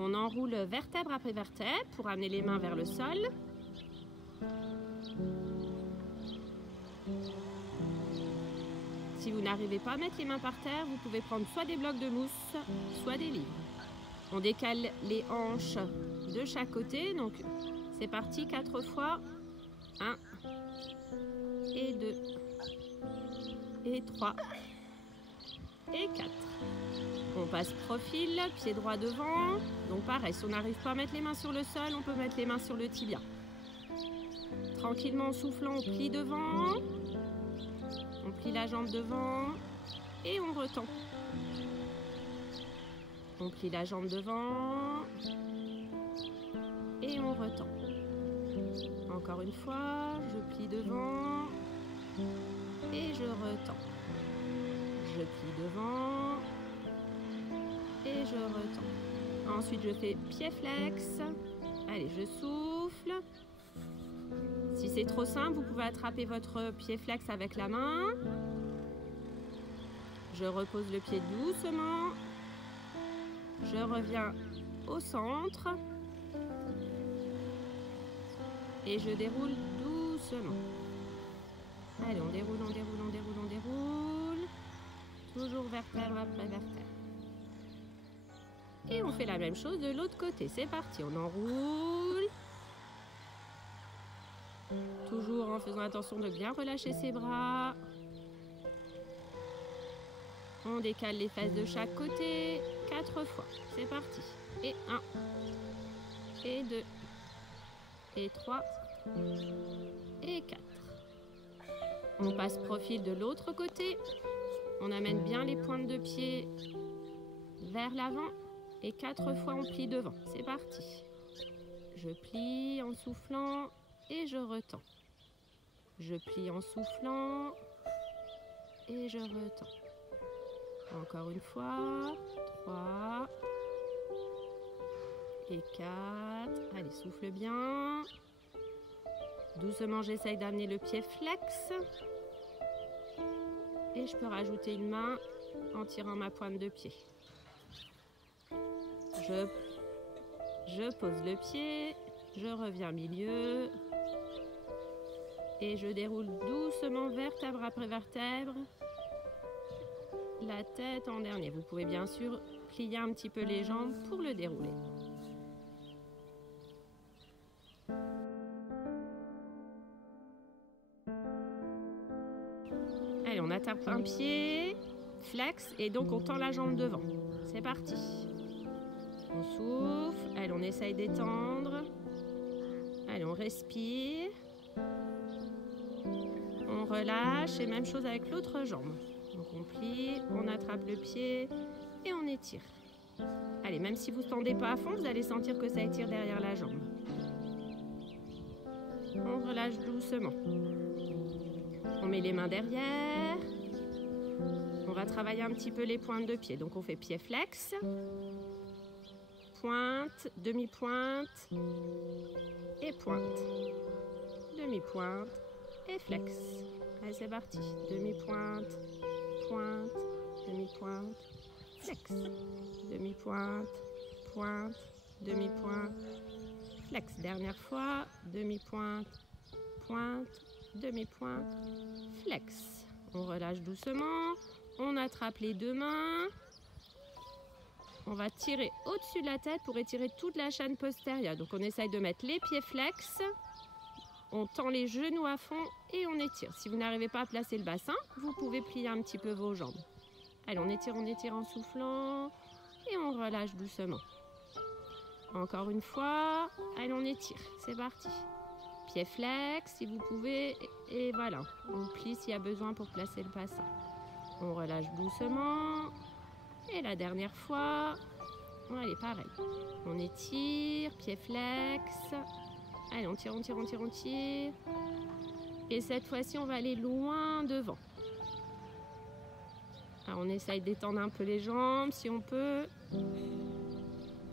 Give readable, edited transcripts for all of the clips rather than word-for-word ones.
On enroule vertèbre après vertèbre pour amener les mains vers le sol. Si vous n'arrivez pas à mettre les mains par terre, vous pouvez prendre soit des blocs de mousse, soit des livres. On décale les hanches de chaque côté. Donc, c'est parti, 4 fois. 1, et 2, et 3, et 4. On passe profil, pied droit devant. Donc pareil, si on n'arrive pas à mettre les mains sur le sol, on peut mettre les mains sur le tibia. Tranquillement, en soufflant, on plie devant. On plie la jambe devant et on retend. On plie la jambe devant et on retend. Encore une fois, je plie devant et je retends. Je plie devant et je retends. Ensuite, je fais pied flex. Allez, je souffle. Si c'est trop simple, vous pouvez attraper votre pied flex avec la main. Je repose le pied doucement. Je reviens au centre. Et je déroule doucement. Allez, on déroule, on déroule, on déroule, on déroule. Toujours vertèbre après vertèbre. Et on fait la même chose de l'autre côté. C'est parti, on enroule. Toujours en faisant attention de bien relâcher ses bras. On décale les fesses de chaque côté. 4 fois. C'est parti. Et 1. Et 2. Et 3. Et 4. On passe profil de l'autre côté. On amène bien les pointes de pied vers l'avant. Et 4 fois on plie devant. C'est parti. Je plie en soufflant et je retends. Je plie en soufflant et je retends. Encore une fois. 3 et 4. Allez, souffle bien. Doucement, j'essaye d'amener le pied flex. Et je peux rajouter une main en tirant ma pointe de pied. Je pose le pied, je reviens milieu et je déroule doucement vertèbre après vertèbre, la tête en dernier. Vous pouvez bien sûr plier un petit peu les jambes pour le dérouler. Allez, on attaque un pied, flex et donc on tend la jambe devant. C'est parti. On souffle, allez, on essaye d'étendre. Allez, on respire. On relâche et même chose avec l'autre jambe. Donc on plie, on attrape le pied et on étire. Allez, même si vous ne tendez pas à fond, vous allez sentir que ça étire derrière la jambe. On relâche doucement. On met les mains derrière. On va travailler un petit peu les pointes de pied. Donc on fait pied flex. Pointe, demi-pointe et pointe. Demi-pointe et flex. Allez, c'est parti. Demi-pointe, pointe, demi-pointe, flex. Demi-pointe, pointe, demi-pointe, flex. Dernière fois, demi-pointe, pointe, demi-pointe, flex. On relâche doucement. On attrape les deux mains. On va tirer au-dessus de la tête pour étirer toute la chaîne postérieure. Donc on essaye de mettre les pieds flex. On tend les genoux à fond et on étire. Si vous n'arrivez pas à placer le bassin, vous pouvez plier un petit peu vos jambes. Allez, on étire en soufflant et on relâche doucement. Encore une fois. Allez, on étire. C'est parti. Pieds flex si vous pouvez. Et voilà. On plie s'il y a besoin pour placer le bassin. On relâche doucement. Et la dernière fois, allez, pareil. On étire, pied flex. Allez, on tire, on tire, on tire, on tire. Et cette fois-ci, on va aller loin devant. Alors, on essaye d'étendre un peu les jambes, si on peut.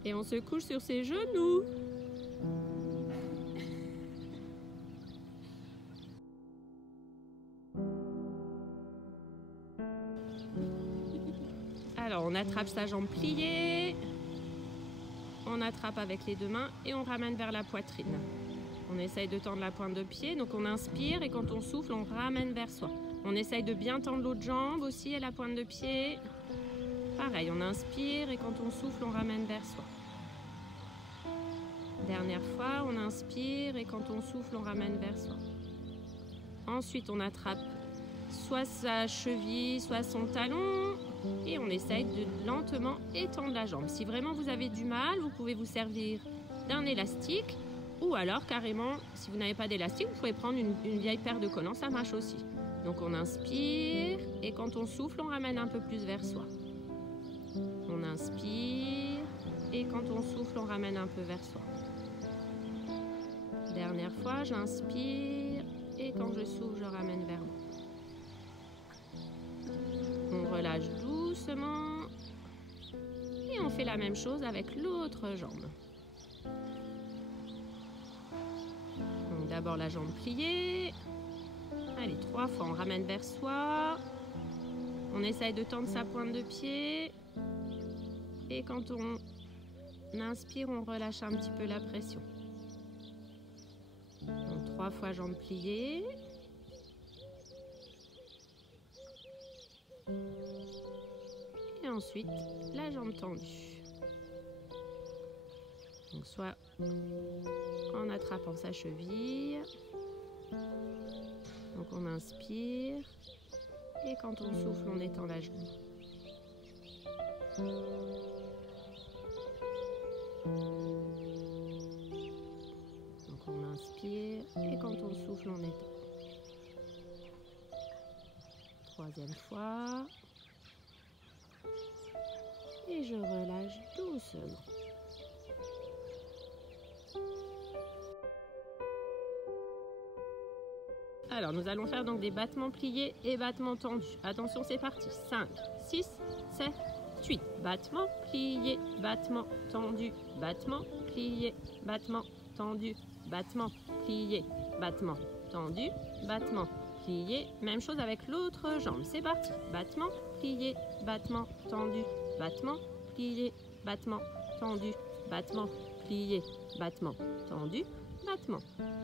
Et on se couche sur ses genoux. Alors, on attrape sa jambe pliée. On attrape avec les deux mains et on ramène vers la poitrine. On essaye de tendre la pointe de pied. Donc, on inspire et quand on souffle, on ramène vers soi. On essaye de bien tendre l'autre jambe aussi et la pointe de pied. Pareil, on inspire et quand on souffle, on ramène vers soi. Dernière fois, on inspire et quand on souffle, on ramène vers soi. Ensuite, on attrape soit sa cheville, soit son talon et on essaye de lentement étendre la jambe. Si vraiment vous avez du mal, vous pouvez vous servir d'un élastique ou alors carrément, si vous n'avez pas d'élastique, vous pouvez prendre une vieille paire de collants, ça marche aussi. Donc on inspire et quand on souffle, on ramène un peu plus vers soi. On inspire et quand on souffle, on ramène un peu vers soi. Dernière fois, j'inspire et quand je souffle, je ramène vers moi. On relâche doucement et on fait la même chose avec l'autre jambe. Donc d'abord la jambe pliée. Allez, 3 fois, on ramène vers soi. On essaye de tendre sa pointe de pied. Et quand on inspire, on relâche un petit peu la pression. Donc 3 fois jambes pliées. Et ensuite, la jambe tendue. Donc soit en attrapant sa cheville. Donc on inspire. Et quand on souffle, on étend la jambe. Donc on inspire et quand on souffle, on étend. 3e fois. Et je relâche doucement. Alors nous allons faire donc des battements pliés et battements tendus. Attention, c'est parti. 5, 6, 7, 8. Battements pliés, battements tendus, battements pliés, battements tendus, battements pliés, battements tendus, battements pliés. Même chose avec l'autre jambe. C'est parti. Battements pliés, battements tendus, battements pliés, battements tendus, battements pliés, battements tendus, battements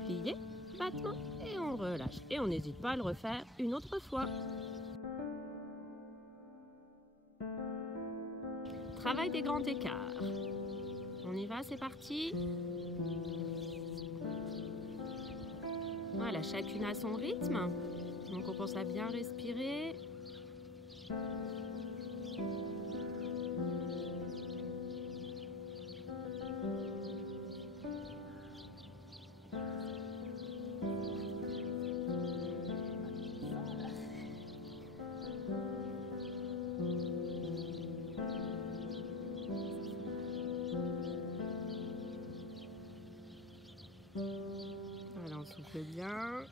pliés, battements et on relâche. Et on n'hésite pas à le refaire une autre fois. Travail des grands écarts. On y va, c'est parti. Voilà, chacune a son rythme. Donc on pense à bien respirer. Voilà, on souffle bien.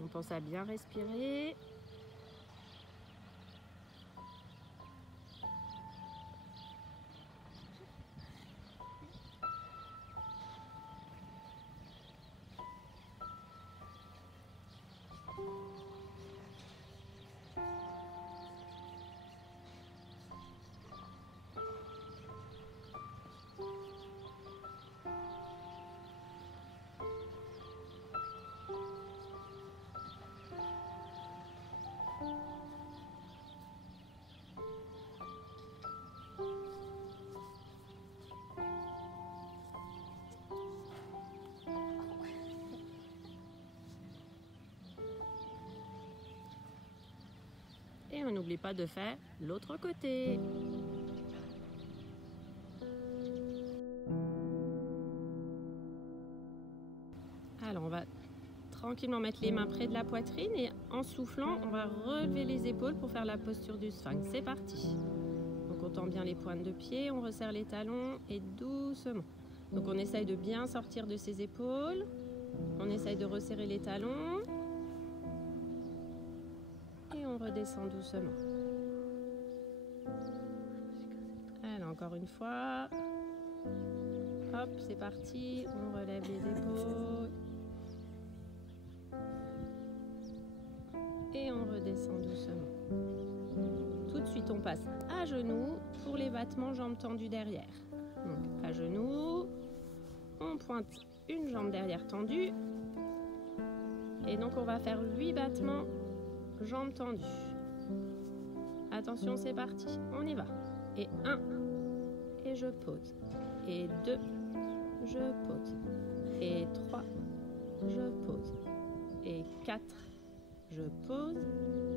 On pense à bien respirer. Et on n'oublie pas de faire l'autre côté. Alors on va tranquillement mettre les mains près de la poitrine et en soufflant, on va relever les épaules pour faire la posture du sphinx. C'est parti. Donc on tend bien les pointes de pied, on resserre les talons et doucement. Donc on essaye de bien sortir de ses épaules. On essaye essaye de resserrer les talons. Et on redescend doucement. Allez, encore une fois. Hop, c'est parti. On relève les épaules. Et on redescend doucement. Tout de suite, on passe à genoux pour les battements jambes tendues derrière. Donc, à genoux, on pointe une jambe derrière tendue. Et donc, on va faire 8 battements jambes tendues. Attention, c'est parti. On y va. Et 1, et je pose. Et 2, je pose. Et 3, je pose. Et 4, je pose.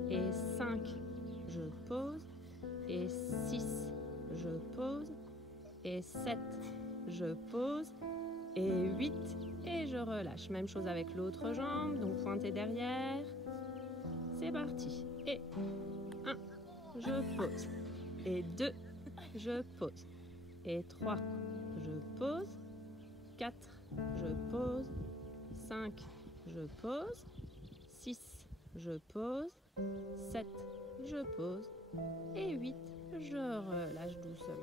Et 5, je pose. Et 6, je pose. Et 7, je pose. Et 8, et je relâche. Même chose avec l'autre jambe. Donc pointez derrière. C'est parti. Et 1, je pose. Et 2, je pose. Et 3, je pose. 4, je pose. 5, je pose. 6, je pose. 7, je pose. Et 8, je relâche doucement.